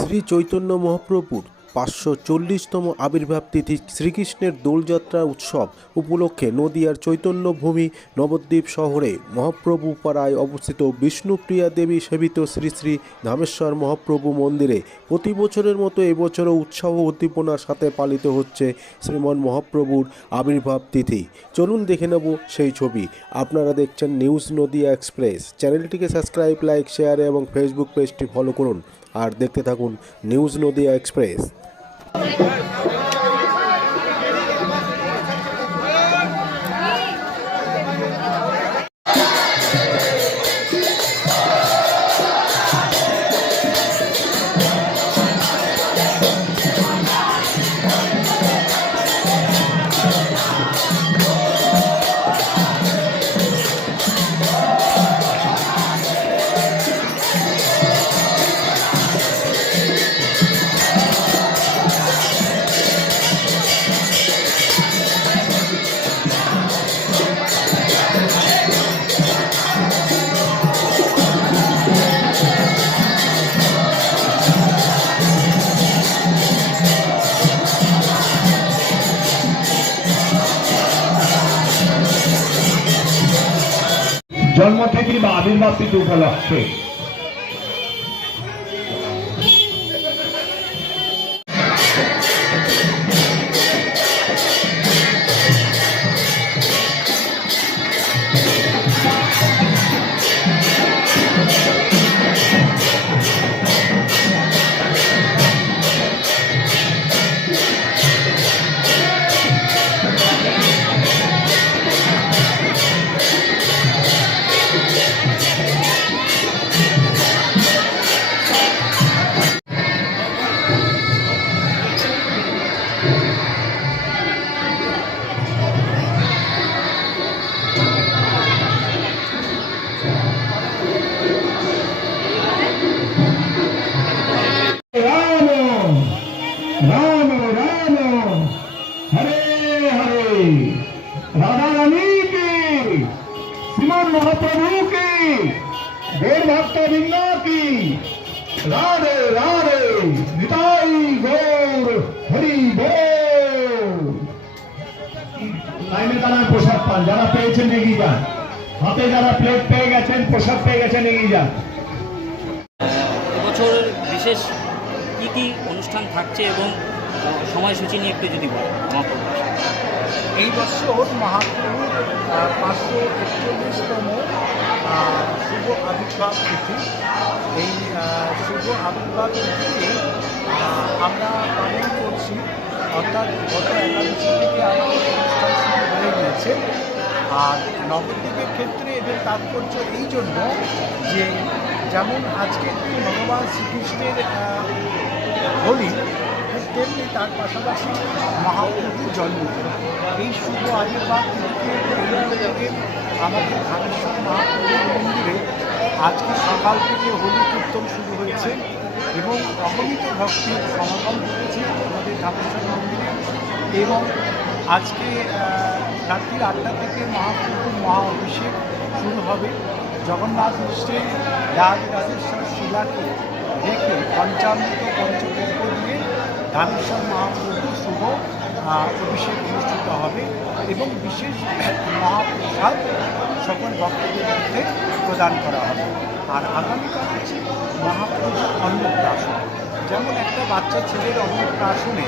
শ্রী চৈতন্য মহাপ্রভুর 540তম আবির্ভাব তিথি শ্রীকৃষ্ণের দোলযাত্রা উৎসব উপলক্ষে নদিয়ার চৈতন্যভূমি নবদ্বীপ শহরে মহাপ্রভু পাড়ায় অবস্থিত বিষ্ণুপ্রিয়া দেবী সেবিত শ্রী শ্রী ধামেশ্বর মহাপ্রভু মন্দিরে প্রতি বছরের মতো এবছরও উৎসাহ উদ্দীপনার সাথে পালিত হচ্ছে শ্রীমন মহাপ্রভুর আবির্ভাব তিথি। চলুন দেখে নেব সেই ছবি। আপনারা দেখছেন নিউজ নদিয়া এক্সপ্রেস। চ্যানেলটিকে সাবস্ক্রাইব, লাইক, শেয়ার এবং ফেসবুক পেজটি ফলো করুন আর দেখতে থাকুন নিউজ নদিয়া এক্সপ্রেস। জন্মতিথি বা আবির্ভাব তিথি উপলক্ষে राम राम हरे हरे राधा रानी की श्रीमन महाप्रभु की गौर भक्त वृंद की राधे राधे निताई गौर हरि बोल। লাইনে দাঁড়ান, প্রসাদ পান। যারা পেয়েছেন এগিয়ে যান। হাতে যারা প্লেট পেয়ে গেছেন, প্রসাদ পেয়ে গেছেন, এগিয়ে যান। এবছর বিশেষ কি কি অনুষ্ঠান থাকছে এবং সময়সূচি নিয়ে একটু যদি বলেন। এই বছর মহাপ্রভুর 541তম শুভ আবির্ভাব তিথি। এই শুভ আবির্ভাব তিথি আমরা পালন করছি, অর্থাৎ গত একাদশী থেকে আমাদের অনুষ্ঠান শুরু হয়ে গিয়েছে। আর নবদ্বীপের ক্ষেত্রে এদের তাৎপর্য এই জন্য যে যেমন আজকের দিন ভগবান শ্রীকৃষ্ণের হোলি, তেমনি তার পাশাপাশি মহাপ্রভুর জন্মদিন। এই শুভ আবির্ভাব তিথিকে আমাদের ধামেশ্বর মহাপ্রভুর মন্দিরে আজকে সকাল থেকে হোলি কীর্তন শুরু হয়েছে এবং অগণিত ভক্তির সমাগম ঘটেছে আমাদের ধামেশ্বর মন্দিরে। এবং আজকে রাত্রি 8টা থেকে মহাপ্রভুর মহা অভিষেক শুরু হবে। জগন্নাথ মিশ্রের রাজরাজেশ্বর শিলাকে রেখে পঞ্চামৃত পঞ্চপুষ্প দিয়ে ধামেশ্বর মহাপ্রভুর শুভ অভিষেক অনুষ্ঠিত হবে এবং বিশেষ মহাপ্রসাদ সকল ভক্তদের মধ্যে প্রদান করা হবে। আর আগামীকাল হচ্ছে মহাপ্রভুর অন্নপ্রাশন। যেমন একটা বাচ্চা ছেলের অন্নপ্রাশনে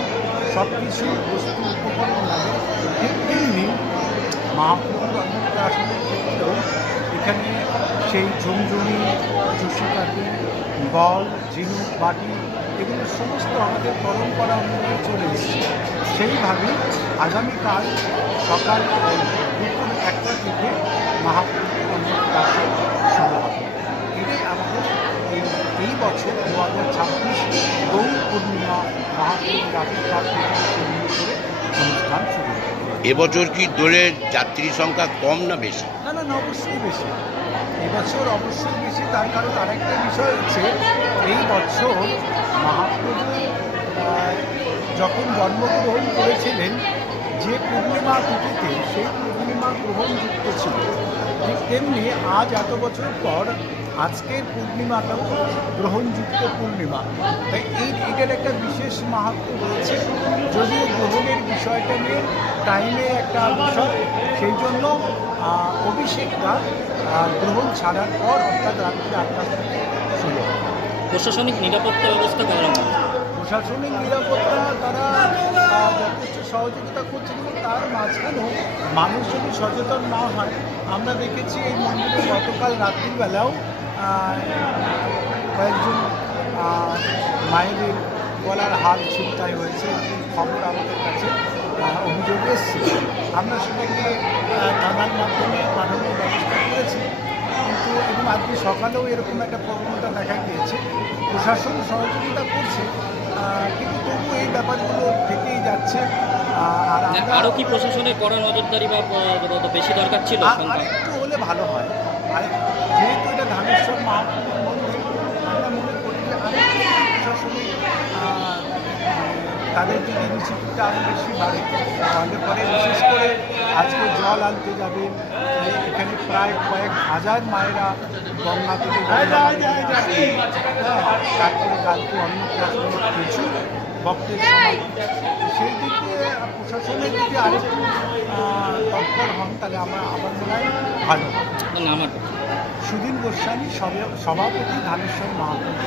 সব কিছু বস্তু উপকরণ লাগে, ঠিক তেমনি মহাপ্রভুর অন্নপ্রাশনের ক্ষেত্রেও এখানে সেই ঝুমঝুমি, চুষিকাঠি, বল, ঝিনুক, বাটি এগুলো সমস্ত আমাদের পরম্পরা অনুযায়ী চলে এসেছে। সেইভাবেই আগামীকাল সকাল দুপুর 1টা থেকে মহাপ্রভুর অন্নপ্রাশন শুরু হবে। এটাই আমাদের এই বছর 2026 গৌর পূর্ণিমা মহাপ্রভুর আবির্ভাব থেকে শুরু করে অনুষ্ঠান শুরু হবে। এবছর কি দোলের যাত্রী সংখ্যা কম না বেশি? না, অবশ্যই বেশি। এবছর অবশ্যই বেশি। তার কারণ আরেকটা বিষয় হচ্ছে, এই বছর মহাপ্রভু যখন জন্মগ্রহণ করেছিলেন যে পূর্ণিমা তিথিতে, সেই পূর্ণিমা গ্রহণ গ্রহণযুক্ত ছিল, ঠিক তেমনি আজ এত বছর পর আজকের পূর্ণিমাটাও গ্রহণযুক্ত পূর্ণিমা। তাই এটার একটা বিশেষ মাহাত্ম্য রয়েছে, যদিও গ্রহণের বিষয়টা নিয়ে টাইমে একটা বিষয়, সেই জন্য অভিষেকটা গ্রহণ ছাড়ার পর অর্থাৎ রাত্রি 8টা থেকে শুরু হয়। প্রশাসনিক নিরাপত্তা ব্যবস্থা কেমন? প্রশাসনিক নিরাপত্তা তারা যথেষ্ট সহযোগিতা করছে, কিন্তু তার মাঝখানেও মানুষ যদি সচেতন না হয়, আমরা দেখেছি এই মন্দিরে গতকাল রাত্রিবেলাও কয়েকজন মায়েদের গলার হার ছিনতাই হয়েছে, খবর আমাদের কাছে অভিযোগ এসছে। আমরা সেটাকে থানার মাধ্যমে পাঠানোর ব্যবস্থা করেছি, কিন্তু এবং আজকে সকালেও এরকম একটা প্রবণতা দেখা গিয়েছে। প্রশাসন সহযোগিতা করছে, কিন্তু তবু এই ব্যাপারগুলো থেকেই যাচ্ছে। আর আরও কি প্রশাসনের কড়া নজরদারি বা বেশি দরকার ছিল? আরেকটু হলে ভালো হয়। আর যেহেতু এটা ধানেশ্বর মহাপ্রভুর মন্দির, আমরা মনে করি যে আরেকটু প্রশাসনিক তাদের যদি ইনিশিয়েটিভটা আরও বেশি বাড়ে, তাহলে পরে বিশেষ করে আজকে জল আনতে যাবেন, এখানে প্রায় কয়েক হাজার মায়েরা গঙ্গা থেকে তারপরে কালকে অন্নপ্রাশনের প্রচুর ভক্তের সমাগম। সেই দিক দিয়ে প্রশাসনের যদি আরেকটু তৎপর হন, তাহলে আমার মনে হয় ভালো। আমার সুধীর গোস্বামী, সভাপতি, ধানেশ্বর মহাপ্রভু।